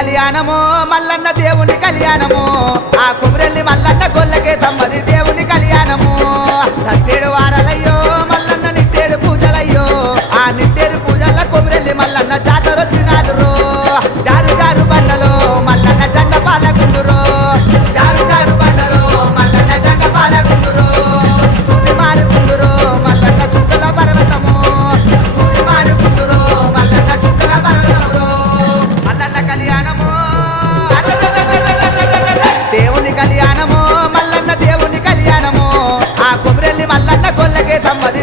కళ్యాణము మల్లన్న దేవుని కళ్యాణము ఆ కుమరెల్లి మల్లన్న గొల్లకే తమ్మది దేవుని కళ్యాణము సట్టేడు వారలయ్యో మల్లన్న నిట్టేడు పూజలయ్యో ఆ నిట్టేడు పూజల కుమరెల్లి మల్లన్న జాతరొచ్చినాదురో జారు జారు బండలో మల్లన్న జెండ పాలగుండురో జారు జారు బండలో మల్లన్న జెండ పాలగుండురో సూది మారుకుందురో మల్లన్న చుక్కల పర్వతము సూది మారుకుందురో మల్లన్న చుక్కల పర్వతము మల్లన్న కళ్యాణము దేవుని కళ్యాణము మల్లన్న దేవుని కళ్యాణము ఆ కుమరెల్లి మల్లన్న గొల్లకే తమ్మది